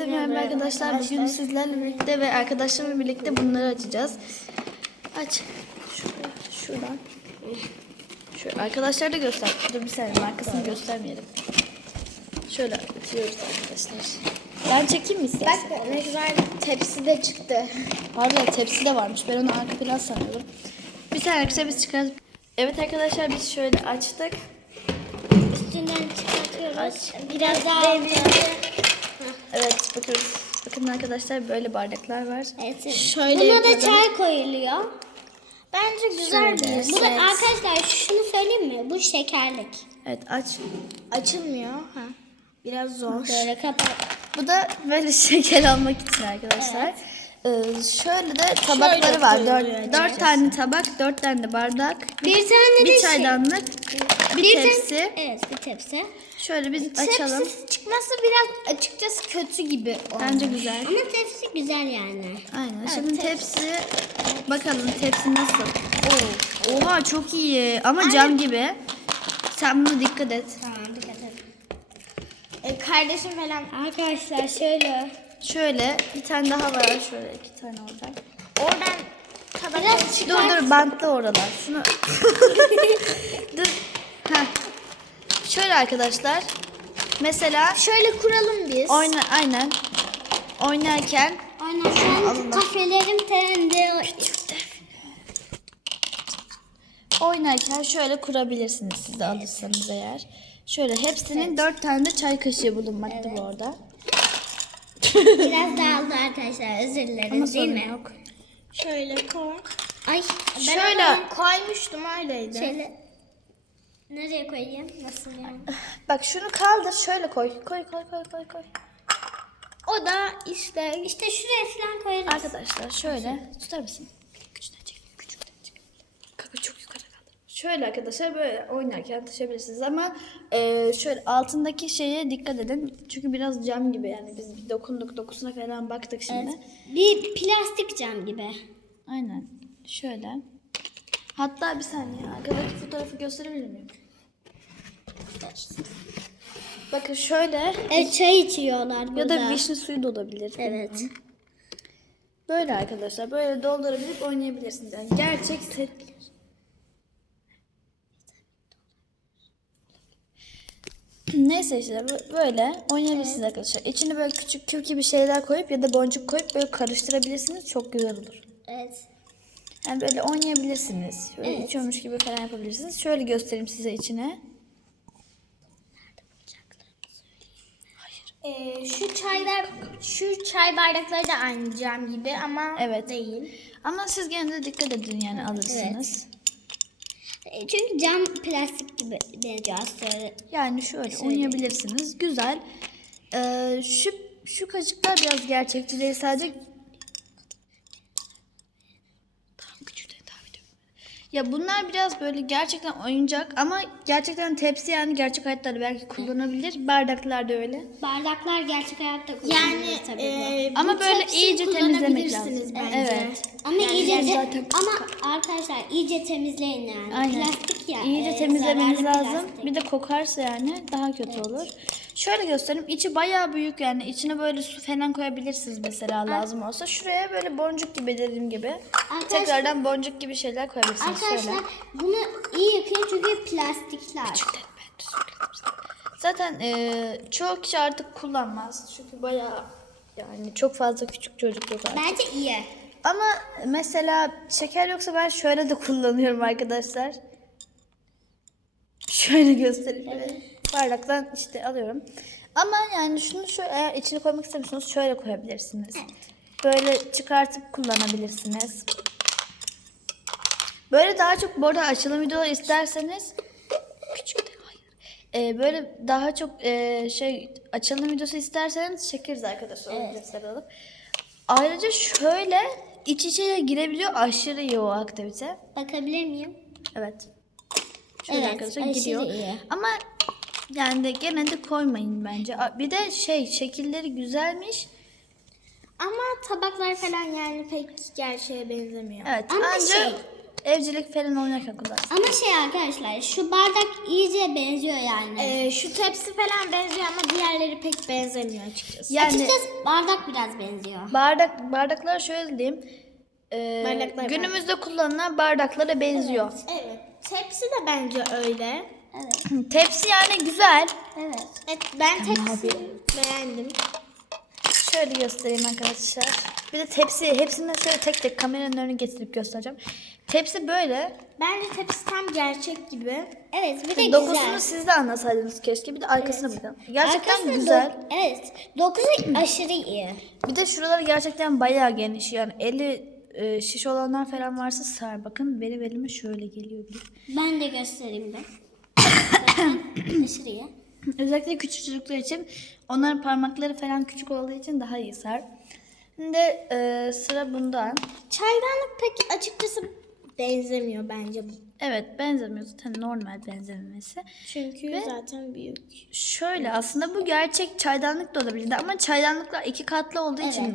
Herkese merhaba arkadaşlar. Bugün sizlerle birlikte ve arkadaşlarımla birlikte bunları açacağız. Aç. Şuradan. Şu arkadaşlar da göster. Dur bir saniye markasını göstermeyelim. Şöyle açıyoruz arkadaşlar. Ben çekeyim mi istersen? Bak ne güzel tepsi de çıktı. Pardon tepsi de varmış. Ben onu arka plan sanıyordum. Bir saniye arkadaşlar biz çıkardık. Evet arkadaşlar biz şöyle açtık. Üstünden çıkartıyoruz. Aç. Biraz daha Evet bakın. Bakın arkadaşlar böyle bardaklar var. Evet. Şöyle Buna da yapalım. çay koyuluyor. Bence güzel Şöyle, bir Bu da evet. arkadaşlar şunu söyleyeyim mi? Bu şekerlik. Evet aç. Açılmıyor. Ha. Biraz zor. Böyle kapat. Bu da böyle şeker almak için arkadaşlar. Ee, şöyle de tabakları Şöyle var. koyuluyor Dört, dört tane tabak, dört tane de bardak. Bir tane de Bir şey- çaydanlık, bir, Bir tane- tepsi. evet bir tepsi. Şöyle biz açalım. Tepsi çıkması biraz açıkçası kötü gibi olmuş. Bence güzel. Ama tepsi güzel yani. Aynen. Evet, Şimdi tepsi. tepsi bakalım tepsi nasıl? Oo. Oha çok iyi ama cam gibi. Sen buna dikkat et. Tamam dikkat et. E, kardeşim falan. Arkadaşlar şöyle. Şöyle bir tane daha var. Şöyle iki tane oradan. Oradan biraz Dur dur bantlı oralar. Şunu dur. Heh. Şöyle arkadaşlar. Mesela Şöyle kuralım biz. oyna aynen oynarken Aynen şu an Allah. kafelerim tende. oynarken şöyle kurabilirsiniz siz de alırsanız eğer. Şöyle hepsinin dört tane de çay kaşığı bulunmakta bu arada. Biraz dağıldı arkadaşlar özür dileriz Ama değil sorun mi? yok. Şöyle koy. Ay ben Şöyle- ama koymuştum öyleydi. Şöyle. Nereye koyayım? Nasıl yani? Bak şunu kaldır şöyle koy. Koy koy koy koy koy. O da işte işte şuraya falan koyarız. Arkadaşlar şöyle tutar mısın? Küçükten çek, küçükten çek. Kaka çok yukarı kaldır. Şöyle arkadaşlar böyle oynarken taşıyabilirsiniz ama e, şöyle altındaki şeye dikkat edin. Çünkü biraz cam gibi yani biz bir dokunduk dokusuna falan baktık şimdi. Evet. Bir plastik cam gibi. Aynen. Şöyle. Hatta bir saniye arkadaki fotoğrafı gösterebilir miyim? Bakın şöyle Evet çay içiyorlar burada. ya da vişne suyu da olabilir. Evet. bilmiyorum. Böyle arkadaşlar böyle doldurabilip oynayabilirsiniz. Yani gerçek set. Neyse işte böyle oynayabilirsiniz arkadaşlar. İçine böyle küçük kök gibi şeyler koyup ya da boncuk koyup böyle karıştırabilirsiniz. Çok güzel olur. Evet. Yani böyle oynayabilirsiniz. Şöyle içiyormuş gibi falan yapabilirsiniz. Şöyle göstereyim size içine. Ee, şu çaylar, şu çay bardakları da aynı cam gibi ama Evet. değil. Ama siz gene de dikkat edin yani alırsınız. E, Çünkü cam plastik gibi benziyor aslında. Yani şöyle oynayabilirsiniz. Güzel. Ee, şu şu kaşıklar biraz gerçekçi değil sadece. Tamam küçükten devam ediyorum. Ya bunlar biraz böyle gerçekten oyuncak ama gerçekten tepsi yani gerçek hayatta da belki kullanabilir. Bardaklar da öyle. Bardaklar gerçek hayatta kullanılır tabii e, Ama böyle iyice temizlemek lazım. Evet. Ama iyice Yani te- zaten- ama arkadaşlar iyice temizleyin yani. Aynen. Plastik ya. İyice e, temizlemeniz zararlı lazım. plastik. Bir de kokarsa yani daha kötü olur. Şöyle göstereyim. İçi bayağı büyük yani. İçine böyle su falan koyabilirsiniz mesela lazım olsa. Şuraya böyle boncuk gibi dediğim gibi. Arkadaşlar- Tekrardan boncuk gibi şeyler koyabilirsiniz. Arkadaşlar Şöyle. bunu iyi yapın çünkü plastikler. Zaten e, çoğu kişi artık kullanmaz. Çünkü bayağı yani çok fazla küçük çocuk artık. Bence iyi. Ama mesela şeker yoksa ben şöyle de kullanıyorum arkadaşlar. Şöyle göstereyim. Evet. Bardaktan işte alıyorum. Ama yani şunu şu eğer içine koymak istemiyorsanız şöyle koyabilirsiniz. Böyle çıkartıp kullanabilirsiniz. Böyle daha çok bu arada açılım videoları isterseniz küçük de hayır. Ee, böyle daha çok e, şey açılım videosu isterseniz çekeriz arkadaşlar. Evet. alıp. Ayrıca şöyle iç içe girebiliyor. Aşırı iyi o aktivite. Bakabilir miyim? Evet. Şöyle Evet, arkadaşlar gidiyor. iyi. Ama yani de gene de koymayın bence. Bir de şey şekilleri güzelmiş. Ama tabaklar falan yani pek gerçeğe benzemiyor. Evet. Ama anca şey evcilik falan oynarken kullansın. Ama şey arkadaşlar şu bardak iyice benziyor yani. Ee, şu tepsi falan benziyor ama diğerleri pek benzemiyor açıkçası. Yani Açıkçası bardak biraz benziyor. bardak bardaklar şöyle diyeyim. e, Bardaklar günümüzde kullanılan bardaklara benziyor. Evet. Tepsi de bence öyle. Evet. Tepsi yani güzel. Evet. Evet, ben tepsiyi beğendim. Şöyle göstereyim arkadaşlar. Bir de tepsi hepsinden şöyle tek tek kameranın önüne getirip göstereceğim. Tepsi böyle. Bence tepsi tam gerçek gibi. Evet bir de Dokusunu güzel. siz de anlasaydınız keşke. Bir de arkasına bakın. Gerçekten Arkasında güzel. do- evet. Dokusu aşırı iyi. Bir de şuraları gerçekten bayağı geniş. Yani eli e, şiş olanlar falan varsa sar. Bakın benim elime şöyle geliyor. bir. Ben de göstereyim ben. Aşırı iyi. Özellikle küçük çocuklar için onların parmakları falan küçük olduğu için daha iyi sar. Şimdi e, sıra bundan. Çaydanlık pek açıkçası benzemiyor bence. Evet benzemiyor zaten normal benzememesi. Çünkü zaten büyük. Şöyle aslında bu gerçek çaydanlık da olabilirdi ama çaydanlıklar iki katlı olduğu için Evet.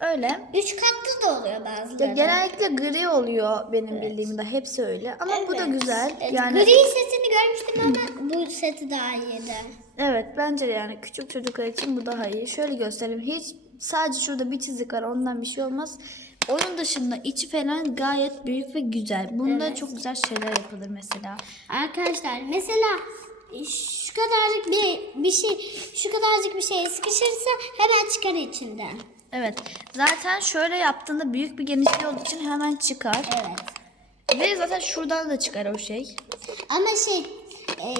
Öyle. Üç katlı da oluyor Ya bazıları. genellikle gri oluyor benim bildiğimde hepsi öyle ama bu da güzel. Evet, yani Gri setini görmüştüm ama bu seti daha iyiydi. evet bence yani küçük çocuklar için bu daha iyi. Şöyle göstereyim. Hiç sadece şurada bir çizik var ondan bir şey olmaz. Onun dışında içi falan gayet büyük ve güzel. Bunda çok güzel şeyler yapılır mesela. Arkadaşlar mesela şu kadarcık bir bir şey şu kadarcık bir şey sıkışırsa hemen çıkar içinden. Evet. Zaten şöyle yaptığında büyük bir genişliği olduğu için hemen çıkar. Evet. Ve zaten şuradan da çıkar o şey. Ama şey e,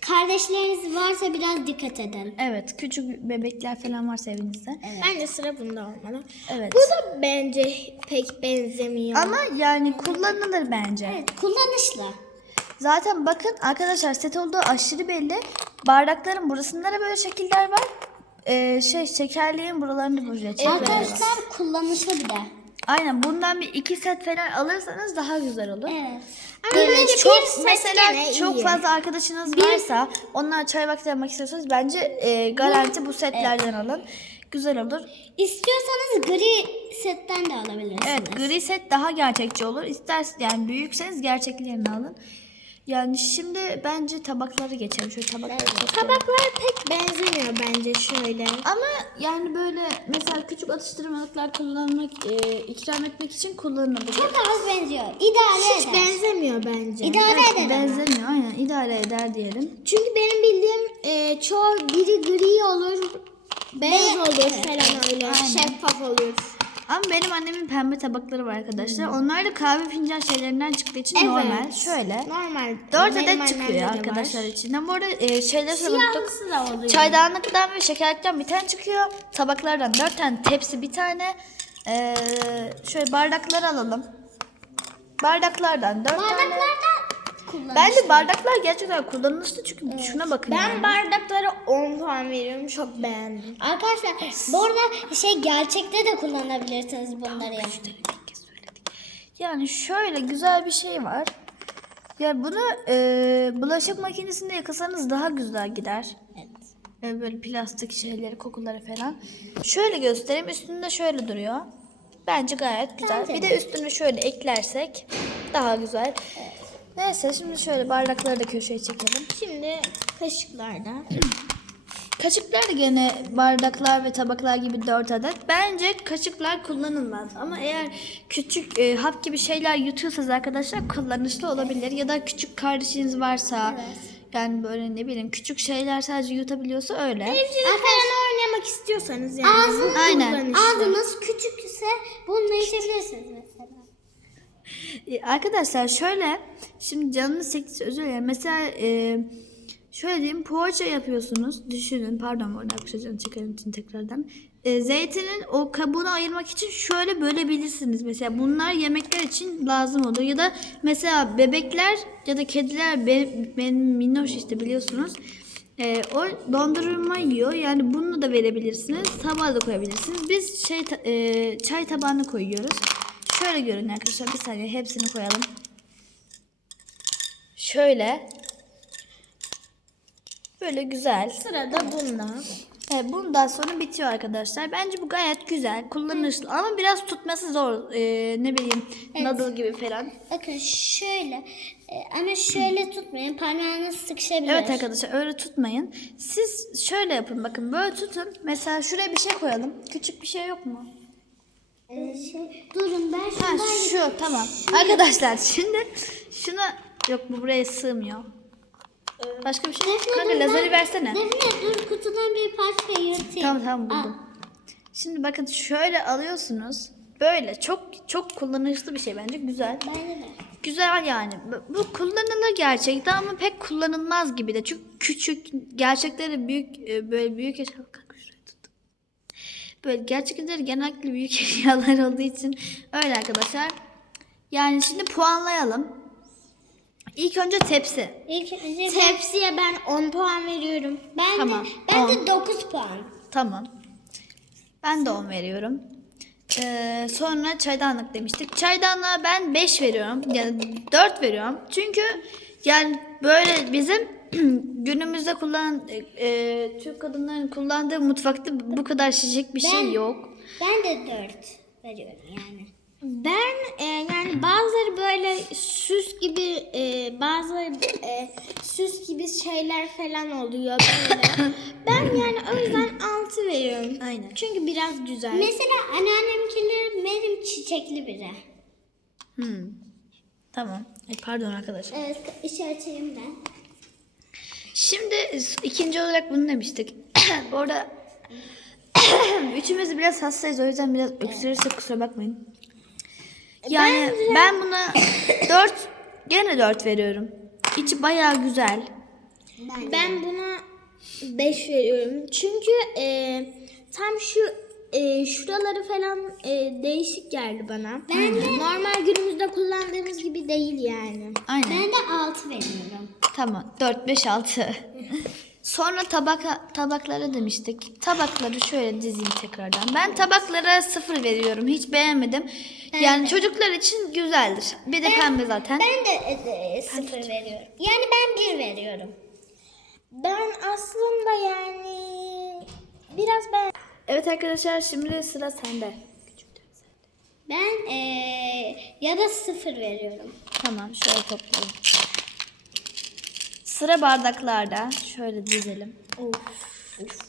kardeşleriniz varsa biraz dikkat edin. Evet. Küçük bebekler falan varsa evinizde. Bence sıra bunda olmalı. Evet. Bu da bence pek benzemiyor. Ama yani kullanılır bence. Evet kullanışlı. Zaten bakın arkadaşlar set olduğu aşırı belli. Bardakların burasında da böyle şekiller var. Ee, şey şekerliğin böyle şekiller var. Arkadaşlar kullanışlı bir de. Aynen bundan bir iki set falan alırsanız daha güzel olur. Evet. Ama Böyle çok bir set mesela gene çok iyi. fazla arkadaşınız varsa onlar çay vakti yapmak istiyorsanız bence e, garanti bu setlerden alın. Güzel olur. İstiyorsanız gri setten de alabilirsiniz. Evet gri set daha gerçekçi olur. İsterseniz yani büyükseniz gerçeklerini alın. Yani şimdi bence tabakları geçelim. Şöyle tabakları gösterelim. Tabaklar pek benzemiyor bence şöyle. Ama yani böyle mesela küçük atıştırmalıklar kullanmak, e, ikram etmek için kullanılabilir. Çok az benziyor. İdare Hiç eder. benzemiyor bence. İdare eder ama. Benzemiyor aynen idare eder diyelim. Çünkü benim bildiğim e, çoğu biri gri olur, beyaz Be- olur evet. falan öyle. Şeffaf olur. Ama benim annemin pembe tabakları var arkadaşlar. Onlar da kahve fincan şeylerinden çıktığı için normal. Şöyle. Normal. Dört Benim adet annemde çıkıyor de var. arkadaşlar içinden. Bu arada e, şeyleri söyledik. Siyahlısı da oluyor. Çaydanlıktan ve şekerlikten bir tane çıkıyor. Tabaklardan dört tane, tepsi bir tane. Ee, şöyle bardaklar alalım. Bardaklardan dört tane. Bardaklardan kullanışlı. Bence bardaklar gerçekten kullanışlı çünkü şuna bakın. Ben yani. bardaklara 10 puan veriyorum. Çok beğendim. Arkadaşlar bu arada şey gerçekte de kullanabilirsiniz bunları yani. Yani şöyle güzel bir şey var. Ya bunu e, bulaşık makinesinde yıkasanız daha güzel gider. Evet. E, böyle plastik şeyleri, kokuları falan. Şöyle göstereyim. Üstünde şöyle duruyor. Bence gayet güzel. Bence bir de üstünü şöyle eklersek daha güzel. Neyse şimdi şöyle bardakları da köşeye çekelim. Şimdi kaşıklarda. Kaşıklar da gene bardaklar ve tabaklar gibi 4 adet. Bence kaşıklar kullanılmaz. Ama eğer küçük e, hap gibi şeyler yutuyorsanız arkadaşlar kullanışlı olabilir. Ya da küçük kardeşiniz varsa yani böyle ne bileyim küçük şeyler sadece yutabiliyorsa öyle. Evcilik falan oynamak istiyorsanız yani. Ağzın- bu Aynen. kullanışlı. Ağzınız küçükse bununla içebilirsiniz Arkadaşlar şöyle şimdi canınız çektiyse özür dilerim. Mesela e, şöyle diyeyim poğaça yapıyorsunuz. Düşünün pardon bu arada arkadaşlar canı çekerim için tekrardan. E, zeytinin o kabuğunu ayırmak için şöyle bölebilirsiniz. Mesela bunlar yemekler için lazım olur. Ya da mesela bebekler ya da kediler be- benim minnoş işte biliyorsunuz. E, o dondurma yiyor. Yani bunu da verebilirsiniz. Tabağa da koyabilirsiniz. Biz şey e, çay tabağını koyuyoruz. Şöyle görün arkadaşlar. Bir saniye hepsini koyalım. Şöyle. Böyle güzel. Sırada bunda. Evet, bundan sonra bitiyor arkadaşlar. Bence bu gayet güzel, kullanışlı ama biraz tutması zor. Ee, ne bileyim, noodle gibi falan. Bakın şöyle. e, ama şöyle tutmayın. Parmağınız sıkışabilir. Evet arkadaşlar öyle tutmayın. Siz şöyle yapın bakın böyle tutun. Mesela şuraya bir şey koyalım. Küçük bir şey yok mu? Ee, şey, durun ben Ha şuradan şu tamam. Arkadaşlar şimdi şuna yok bu buraya sığmıyor. Başka bir şey. Defne, Kanka dur, lazeri ben- versene. Defne dur kutudan bir parça yırtayım. Tamam tamam Al. buldum. Şimdi bakın şöyle alıyorsunuz. Böyle çok çok kullanışlı bir şey bence güzel. Ben de ver. Güzel yani. Bu- kullanılır gerçekten ama pek kullanılmaz gibi de. Çünkü küçük, gerçekleri büyük, e, böyle büyük eşya. Böyle gerçekleri genellikle büyük eşyalar olduğu için öyle arkadaşlar. Yani şimdi puanlayalım. İlk önce tepsi. İlk önce Tepsiye ben 10 puan veriyorum. ben Tamam, de ben on. de 9 puan. Tamam. Ben de 10 veriyorum. Ee, sonra çaydanlık demiştik. Çaydanlığa ben 5 veriyorum. Yani 4 veriyorum. Çünkü yani böyle bizim günümüzde kullanan e, Türk kadınların kullandığı mutfakta bu kadar şişecek bir şey Ben- yok. Ben de 4 veriyorum yani. Ben e, yani bazıları böyle süs gibi e, bazıları e, süs gibi şeyler falan oluyor böyle. ben yani o yüzden 6 veriyorum. Aynen. Çünkü biraz güzel. Mesela anneannemkiler benim çiçekli biri. Hmm. Tamam. Ay, pardon arkadaşlar. Evet işi açayım ben. Şimdi ikinci olarak bunu demiştik. Bu arada üçümüz biraz hastayız o yüzden biraz öksürürsek kusura bakmayın. Yani ben, buna 4 gene 4 veriyorum. İçi bayağı güzel. Ben buna 5 veriyorum. Çünkü e, tam şu e, şuraları falan e, değişik geldi bana. Ben normal günümüzde kullandığımız gibi değil yani. Aynen. Ben de 6 veriyorum. Tamam. 4 5 6. Sonra tabaka tabaklara demiştik. Tabakları şöyle dizeyim tekrardan. Ben tabaklara 0 veriyorum. Hiç beğenmedim. Yani çocuklar için güzeldir. Bir de pembe zaten. Ben de 0 veriyorum. Yani ben 1 veriyorum. Ben aslında yani biraz ben Evet arkadaşlar şimdi sıra sende. Ben eee, ya da 0 veriyorum. Tamam şöyle toplayalım. Sıra bardaklarda. Şöyle dizelim.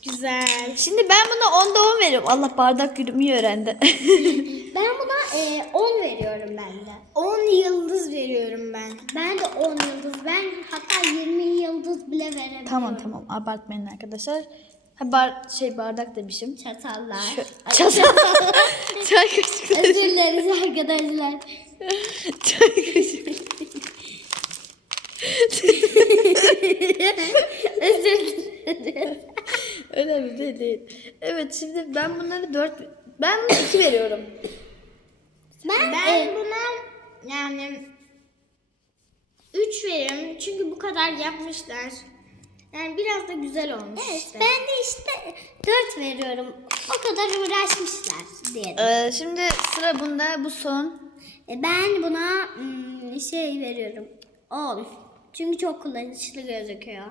güzel. Şimdi ben buna 10'da 10 veriyorum. Allah bardak yürümeyi öğrendi. Ben buna eee, 10 veriyorum ben de. 10 yıldız veriyorum ben. Ben de 10 yıldız. Ben hatta 20 yıldız bile verebiliyorum. tamam tamam abartmayın arkadaşlar. Ha, bar şey bardak demişim. Çatallar. Şu- Çatal. Çay kaşığı. Özür dileriz arkadaşlar. Çay kaşığı. Önemli değil, değil. Evet şimdi ben bunları 4 ben buna 2 veriyorum. Ben, Ben eee, buna yani 3 veriyorum. Çünkü bu kadar yapmışlar. Yani biraz da güzel olmuş evet, işte. ben de işte 4 veriyorum. O kadar uğraşmışlar diyelim. Ee, şimdi sıra bunda bu son. E, Ben buna hmm, şey veriyorum. 10. Çünkü çok kullanışlı gözüküyor.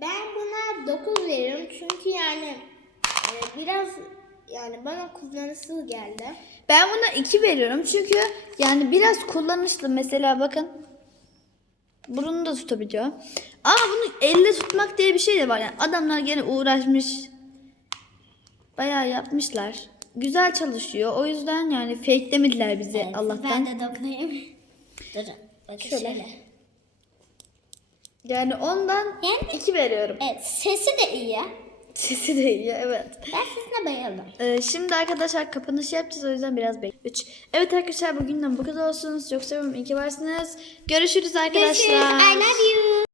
Ben buna 9 veriyorum. Çünkü yani e, biraz yani bana kullanışlı geldi. Ben buna 2 veriyorum çünkü yani biraz kullanışlı. Mesela bakın burunu da tutabiliyor. Ama bunu elle tutmak diye bir şey de var. Yani adamlar gene uğraşmış. Bayağı yapmışlar. Güzel çalışıyor. O yüzden yani fake demediler bize Evet, Allah'tan. Ben de dokunayım. Dur. Bakın Şöyle. şöyle. Yani ondan Yani- 2 veriyorum. Evet sesi de iyi. Sesi de iyi evet. Ben sesine bayıldım. Ee, şimdi arkadaşlar kapanış yapacağız o yüzden biraz bekle. 3. Evet arkadaşlar bugünden bu kadar olsun. Çok seviyorum. İyi ki varsınız. Görüşürüz arkadaşlar. Görüşürüz. I love you.